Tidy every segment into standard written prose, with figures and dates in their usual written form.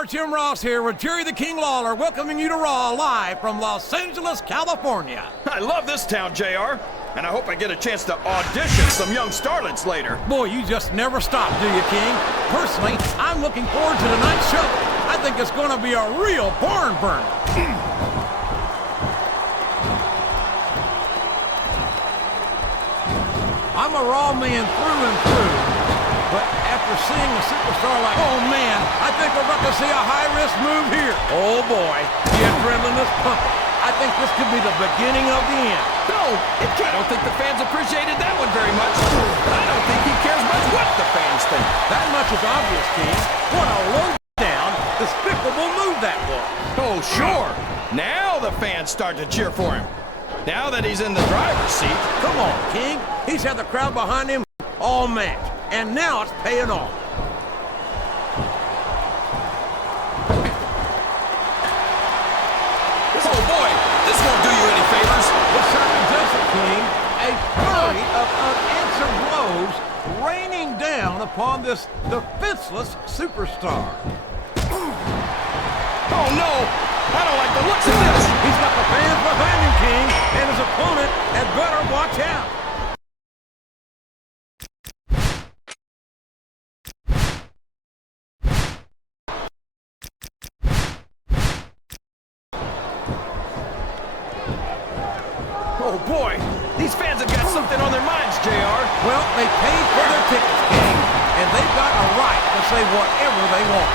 SVR Jim Ross here with Jerry the King Lawler, welcoming you to Raw live from Los Angeles, California. I love this town, JR, and I hope I get a chance to audition some young starlets later. Boy, you just never stop, do you, King? Personally, I'm looking forward to tonight's show. I think it's going to be a real barn burner. I'm a Raw man through and through, but after seeing a superstar like, oh man, I think we're about to see a high-risk move here. Oh boy, the adrenaline is pumping. I think this could be the beginning of the end. No, I don't think the fans appreciated that one very much. I don't think he cares much what the fans think. That much is obvious, King. What a low-down, despicable move that was. Oh, sure. Now the fans start to cheer for him. Now that he's in the driver's seat. Come on, King. He's had the crowd behind him all match, and now it's paying off. Oh boy, this won't do you any favors. It certainly doesn't, King. A flurry of unanswered blows raining down upon this defenseless superstar. Oh no, I don't like the looks of this. He's got the fans behind him, King, and his opponent had better watch out. Oh boy, these fans have got something on their minds, JR. Well, they paid for their tickets, King, and they've got a right to say whatever they want.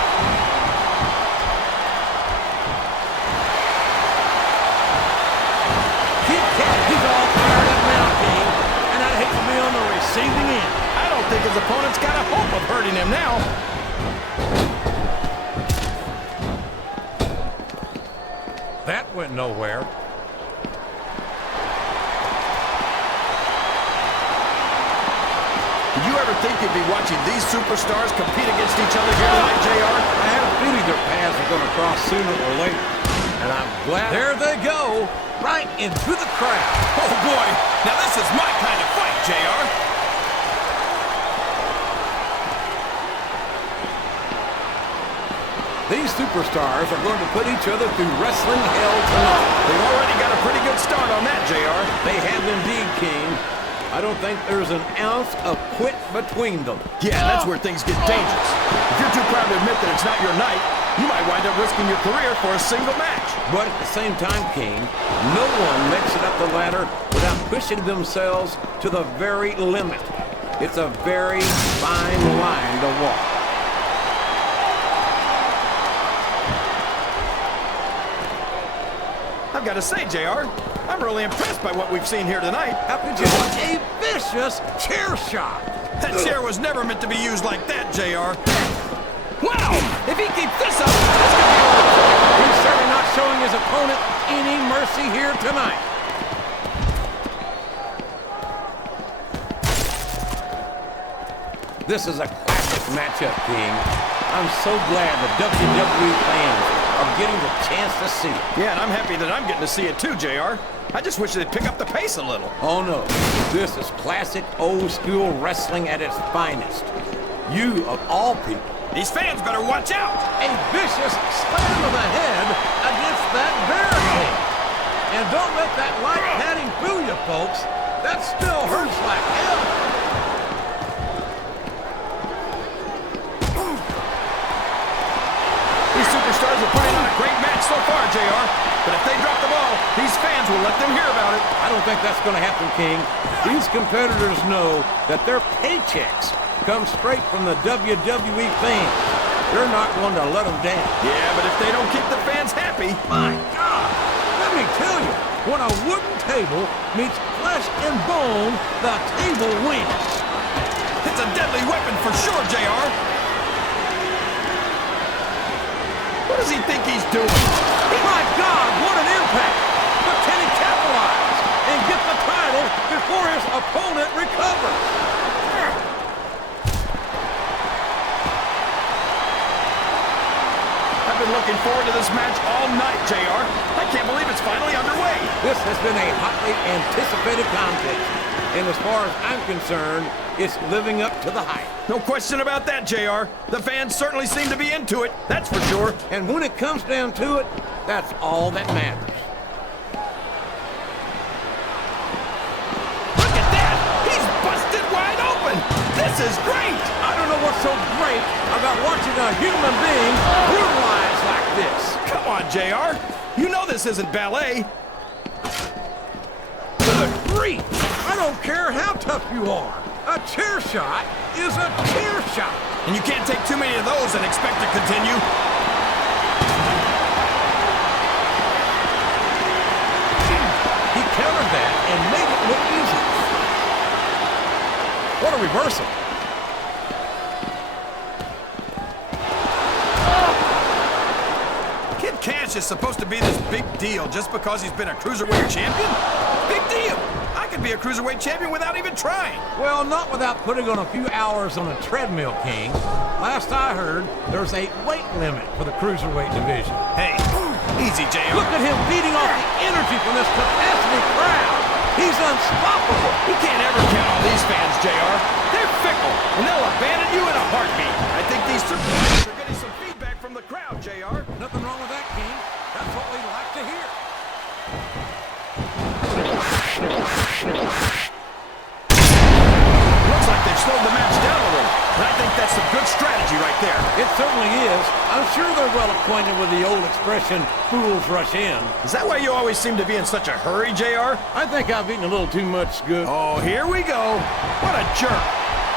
He's all fired up now, King, and I'd hate to be on the receiving end. I don't think his opponent's got a hope of hurting him now. That went nowhere. Did you ever think you'd be watching these superstars compete against each other here tonight, JR? I had a feeling their paths were going to cross sooner or later, and I'm glad. There they go, right into the crowd. Oh boy, now this is my kind of fight, JR. These superstars are going to put each other through wrestling hell tonight. They've already got a pretty good start on that, JR. They have indeed, King. I don't think there's an ounce of quit between them. Yeah, that's where things get dangerous. If you're too proud to admit that it's not your night, you might wind up risking your career for a single match. But at the same time, King, no one makes it up the ladder without pushing themselves to the very limit. It's a very fine line to walk. I've got to say, JR, I'm really impressed by what we've seen here tonight. How could you? A vicious chair shot. That chair was never meant to be used like that, JR. Wow! If he keeps this up, this could be over. He's certainly not showing his opponent any mercy here tonight. This is a classic matchup, King. I'm so glad the WWE fans are getting the chance to see it. Yeah, and I'm happy that I'm getting to see it too, JR. I just wish they'd pick up the pace a little. Oh no, this is classic old school wrestling at its finest. You, of all people. These fans better watch out. A vicious slam of the head against that barricade. And don't let that light padding fool you, folks. That still hurts like hell. These superstars are putting on a great match so far, JR. But if they drop the ball, these fans will let them hear about it. I don't think that's going to happen, King. These competitors know that their paychecks come straight from the WWE fans. They're not going to let them down. Yeah, but if they don't keep the fans happy... My God! Let me tell you, when a wooden table meets flesh and bone, the table wins. It's a deadly weapon for sure, JR. What does he think he's doing? My God, what an impact! But can he capitalize and get the title before his opponent recovers? I've been looking forward to this match all night, JR. I can't believe it's finally underway. This has been a hotly anticipated contest, and as far as I'm concerned, it's living up to the hype. No question about that, JR. The fans certainly seem to be into it, that's for sure. And when it comes down to it, that's all that matters. Look at that! He's busted wide open! This is great! I don't know what's so great about watching a human being brutalized like this. Come on, JR. You know this isn't ballet. Good grief! I don't care how tough you are. A chair shot is a chair shot. And you can't take too many of those and expect to continue. He countered that and made it look easy. What a reversal. Kid Cash is supposed to be this big deal just because he's been a Cruiserweight champion? Big deal! I could be a Cruiserweight champion without even trying. Well, not without putting on a few hours on a treadmill, King. Last I heard, there's a weight limit for the Cruiserweight division. Hey, easy, JR. Look at him feeding off the energy from this capacity crowd. He's unstoppable. You can't ever count on these fans, JR. They're fickle, and they'll abandon you in a heartbeat. I think these superstars are getting some feedback from the crowd, JR. Nothing wrong with that, King. That's what we like to hear. Looks like they've slowed the match down a little, and I think that's some good strategy right there. It certainly is. I'm sure they're well acquainted with the old expression, fools rush in. Is that why you always seem to be in such a hurry, JR? I think I've eaten a little too much good. Oh, here we go. What a jerk.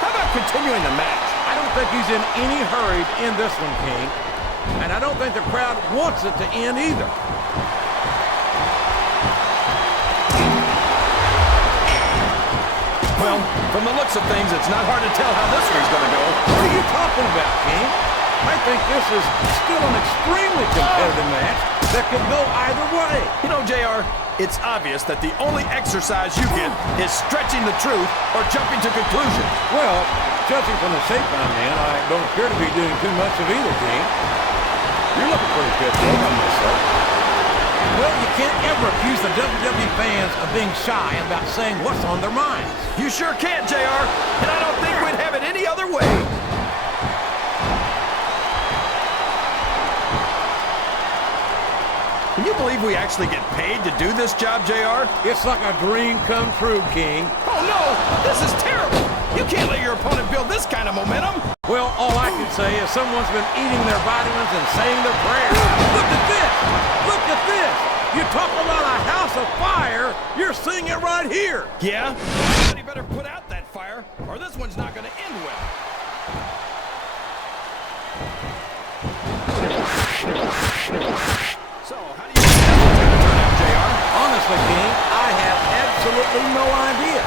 How about continuing the match? I don't think he's in any hurry to end this one, King. And I don't think the crowd wants it to end either. Well, from the looks of things, it's not hard to tell how this one's going to go. What are you talking about, King? I think this is still an extremely competitive match that could go either way. You know, JR, it's obvious that the only exercise you get is stretching the truth or jumping to conclusions. Well, judging from the shape I'm in, I don't appear to be doing too much of either, King. You're looking pretty good, though, I must say. Well, you can't ever accuse the WWE fans of being shy about saying what's on their minds. You sure can't, JR, and I don't think we'd have it any other way. Can you believe we actually get paid to do this job, JR? It's like a dream come true, King. Oh, no! This is terrible! You can't let your opponent build this kind of momentum! Well, all I can say is someone's been eating their vitamins and saying their prayers. Look at this! Look at this! You talk about a house of fire, you're seeing it right here! Yeah? Somebody better put out that fire, or this one's not gonna end well. So, how do you think this one's gonna turn out, JR? Honestly, King, I have absolutely no idea.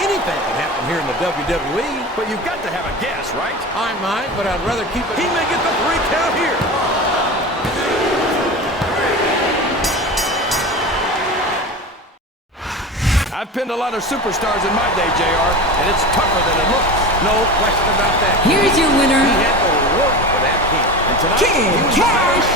Anything can happen here in the WWE. But you've got to have a guess, right? I might, but I'd rather keep it. He may get the 3 count here. I've pinned a lot of superstars in my day, JR, and it's tougher than it looks. No question about that. Here's your winner, He had to work for that, King. And tonight, Kid he was Cash.